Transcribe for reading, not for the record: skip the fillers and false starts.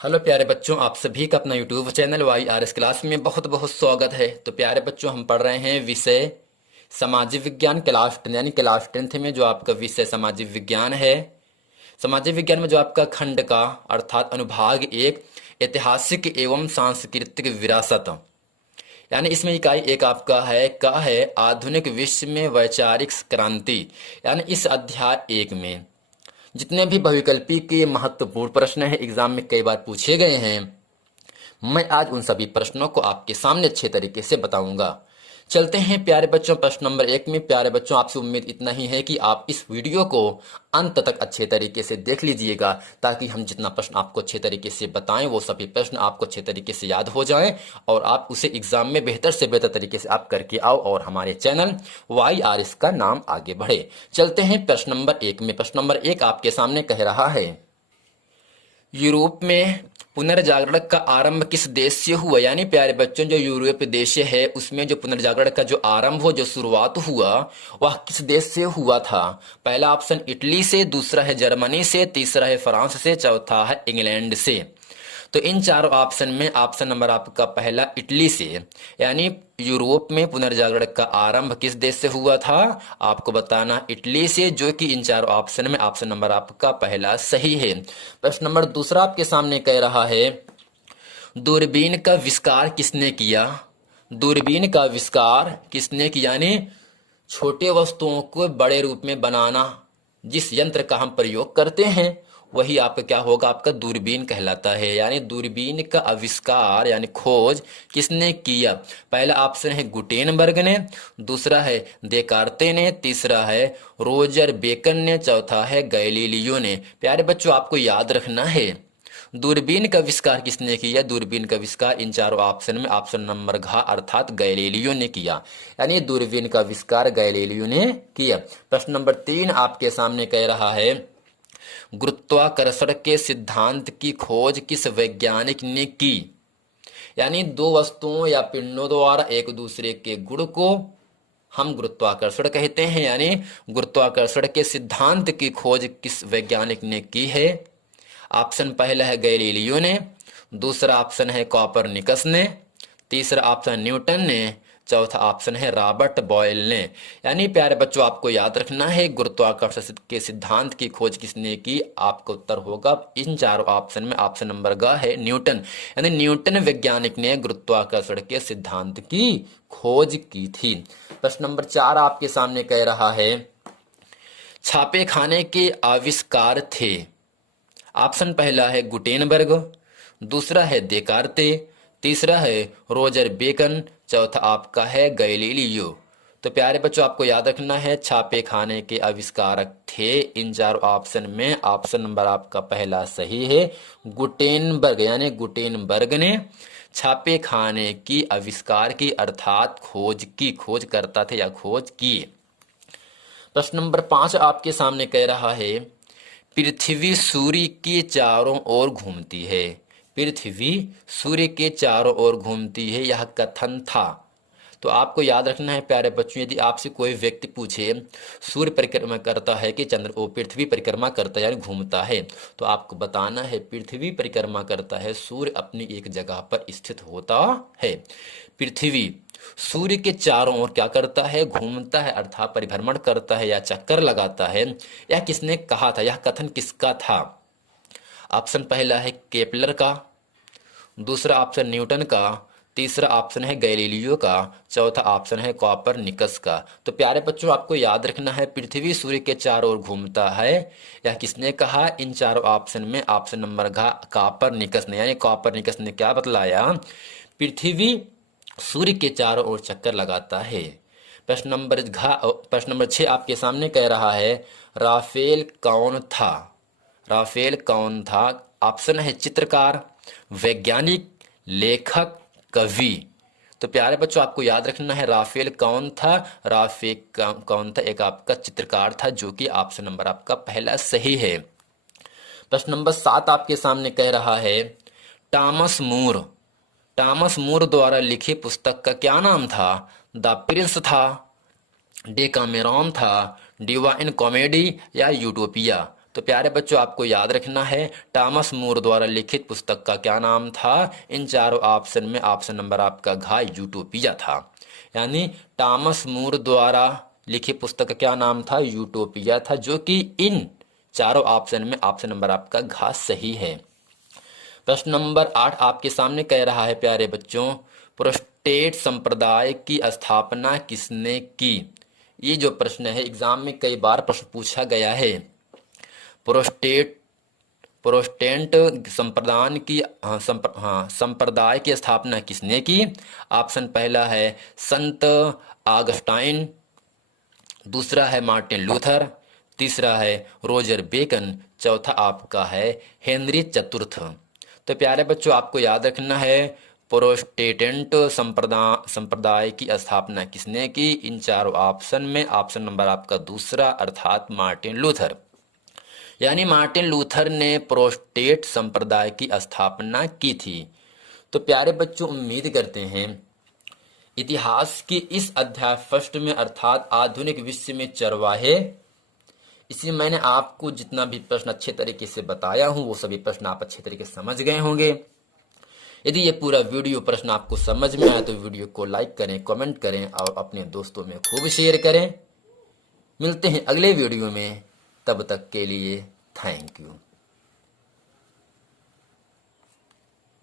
Hello प्यारे बच्चों, आप सभी का अपना यूट्यूब चैनल YRS क्लास में बहुत बहुत स्वागत है। तो प्यारे बच्चों, हम पढ़ रहे हैं विषय सामाजिक विज्ञान क्लास 10 यानी क्लास 10th में जो आपका विषय सामाजिक विज्ञान है। सामाजिक विज्ञान में जो आपका खंड का अर्थात अनुभाग एक ऐतिहासिक एवं सांस्कृतिक विरासत, यानी इसमें इकाई एक आपका है आधुनिक विश्व में वैचारिक क्रांति। यानी इस अध्याय एक में जितने भी बहुविकल्पी के महत्वपूर्ण प्रश्न हैं, एग्जाम में कई बार पूछे गए हैं, मैं आज उन सभी प्रश्नों को आपके सामने अच्छे तरीके से बताऊंगा। चलते हैं प्यारे बच्चों प्रश्न नंबर एक में। प्यारे बच्चों, आपसे उम्मीद इतना ही है कि आप इस वीडियो को अंत तक अच्छे तरीके से देख लीजिएगा, ताकि हम जितना प्रश्न आपको अच्छे तरीके से बताएं वो सभी प्रश्न आपको अच्छे तरीके से याद हो जाएं और आप उसे एग्जाम में बेहतर से बेहतर तरीके से आप करके आओ और हमारे चैनल YRS का नाम आगे बढ़े। चलते हैं प्रश्न नंबर एक में। प्रश्न नंबर एक आपके सामने कह रहा है, यूरोप में पुनर्जागरण का आरंभ किस देश से हुआ। यानी प्यारे बच्चों, जो यूरोपीय देश है उसमें जो पुनर्जागरण का जो आरंभ हो, जो शुरुआत हुआ, वह किस देश से हुआ था। पहला ऑप्शन इटली से, दूसरा है जर्मनी से, तीसरा है फ्रांस से, चौथा है इंग्लैंड से। तो इन चारों ऑप्शन में ऑप्शन नंबर आपका पहला इटली से, यानी यूरोप में पुनर्जागरण का आरंभ किस देश से हुआ था, आपको बताना इटली से, जो कि इन चारों ऑप्शन में ऑप्शन नंबर आपका पहला सही है। प्रश्न नंबर दूसरा आपके सामने कह रहा है, दूरबीन का आविष्कार किसने किया। दूरबीन का आविष्कार किसने किया, यानी छोटे वस्तुओं को बड़े रूप में बनाना जिस यंत्र का हम प्रयोग करते हैं वही आपका क्या होगा, आपका दूरबीन कहलाता है। यानी दूरबीन का आविष्कार यानी खोज किसने किया। पहला ऑप्शन है गुटेनबर्ग ने, दूसरा है देकार्ते ने, तीसरा है रोजर बेकन ने, चौथा है गैलीलियो ने। प्यारे बच्चों, आपको याद रखना है दूरबीन का आविष्कार किसने किया। दूरबीन का आविष्कार इन चारों ऑप्शन में ऑप्शन नंबर घ अर्थात गैलीलियो ने किया। यानी दूरबीन का आविष्कार गैलीलियो ने किया। प्रश्न नंबर तीन आपके सामने कह रहा है, गुरुत्वाकर्षण के सिद्धांत की खोज किस वैज्ञानिक ने की। यानी दो वस्तुओं या पिंडों द्वारा एक दूसरे के गुण को हम गुरुत्वाकर्षण कहते हैं। यानी गुरुत्वाकर्षण के सिद्धांत की खोज किस वैज्ञानिक ने की है। ऑप्शन पहला है गैलीलियो ने, दूसरा ऑप्शन है कॉपरनिकस ने, तीसरा ऑप्शन न्यूटन ने, चौथा ऑप्शन है रॉबर्ट बॉयल ने। यानी प्यारे बच्चों, आपको याद रखना है गुरुत्वाकर्षण के सिद्धांत की खोज किसने की, आपका उत्तर होगा इन चारों ऑप्शन में ऑप्शन नंबर ग है न्यूटन। यानी न्यूटन वैज्ञानिक ने गुरुत्वाकर्षण के सिद्धांत की खोज की थी। प्रश्न नंबर चार आपके सामने कह रहा है, छापे खाने के आविष्कार थे। ऑप्शन पहला है गुटेनबर्ग, दूसरा है देकार्ते, तीसरा है रोजर बेकन, चौथा आपका है गैलीलियो। तो प्यारे बच्चों, आपको याद रखना है छापे खाने के आविष्कारक थे इन चारों ऑप्शन में ऑप्शन नंबर आपका पहला सही है गुटेनबर्ग। यानी गुटेनबर्ग ने छापे खाने की आविष्कार की अर्थात खोज की, खोज करता थे या खोज की। प्रश्न नंबर पांच आपके सामने कह रहा है, पृथ्वी सूर्य के चारों ओर घूमती है। पृथ्वी सूर्य के चारों ओर घूमती है, यह कथन था। तो आपको याद रखना है प्यारे बच्चों, यदि आपसे कोई व्यक्ति पूछे सूर्य परिक्रमा करता है कि चंद्र ओ पृथ्वी परिक्रमा करता है यानी घूमता है, तो आपको बताना है पृथ्वी परिक्रमा करता है, सूर्य अपनी एक जगह पर स्थित होता है। पृथ्वी सूर्य के चारों ओर क्या करता है, घूमता है अर्थात परिभ्रमण करता है या चक्कर लगाता है। यह किसने कहा था, यह कथन किसका था। ऑप्शन पहला है केपलर का, दूसरा ऑप्शन न्यूटन का, तीसरा ऑप्शन है गैलीलियो का, चौथा ऑप्शन है कॉपरनिकस का। तो प्यारे बच्चों, आपको याद रखना है पृथ्वी सूर्य के चारों ओर घूमता है, यह किसने कहा। इन चारों ऑप्शन में ऑप्शन नंबर घ कॉपरनिकस ने। यानी कॉपरनिकस ने क्या बतलाया, पृथ्वी सूर्य के चारों ओर चक्कर लगाता है। प्रश्न नंबर 6 आपके सामने कह रहा है, राफेल कौन था। राफेल कौन था। ऑप्शन है चित्रकार, वैज्ञानिक, लेखक, कवि। तो प्यारे बच्चों, आपको याद रखना है राफेल कौन था। राफेल कौन था, एक आपका चित्रकार था, जो कि ऑप्शन नंबर आपका पहला सही है। प्रश्न नंबर 7 आपके सामने कह रहा है, टॉमस मूर। टॉमस मूर द्वारा लिखी पुस्तक का क्या नाम था। द प्रिंस था, डेकामेरॉन था, डिवाइन कॉमेडी या यूटोपिया। तो प्यारे बच्चों आपको याद रखना है टॉमस मूर द्वारा लिखित पुस्तक का क्या नाम था। इन चारों ऑप्शन में ऑप्शन नंबर आपका घ यूटोपिया था। यानी टॉमस मूर द्वारा लिखित पुस्तक का क्या नाम था, यूटोपिया था, जो कि इन चारों ऑप्शन में ऑप्शन नंबर आपका घ सही है। प्रश्न नंबर 8 आपके सामने कह रहा है प्यारे बच्चों, प्रोटेस्टेंट संप्रदाय की स्थापना किसने की। ये जो प्रश्न है एग्जाम में कई बार प्रश्न पूछा गया है। प्रोटेस्टेंट संप्रदाय की स्थापना किसने की। ऑप्शन पहला है संत ऑगस्टाइन, दूसरा है मार्टिन लूथर, तीसरा है रोजर बेकन, चौथा आपका है हेनरी चतुर्थ। तो प्यारे बच्चों आपको याद रखना है प्रोटेस्टेंट संप्रदाय की स्थापना किसने की। इन चारों ऑप्शन में ऑप्शन नंबर आपका दूसरा अर्थात मार्टिन लूथर। यानी मार्टिन लूथर ने प्रोटेस्टेंट संप्रदाय की स्थापना की थी। तो प्यारे बच्चों उम्मीद करते हैं इतिहास की इस अध्याय फर्स्ट में अर्थात आधुनिक विश्व में चरवाहे, इसी मैंने आपको जितना भी प्रश्न अच्छे तरीके से बताया हूं वो सभी प्रश्न आप अच्छे तरीके से समझ गए होंगे। यदि ये पूरा वीडियो प्रश्न आपको समझ में आया तो वीडियो को लाइक करें, कमेंट करें और अपने दोस्तों में खूब शेयर करें। मिलते हैं अगले वीडियो में, तब तक के लिए थैंक यू।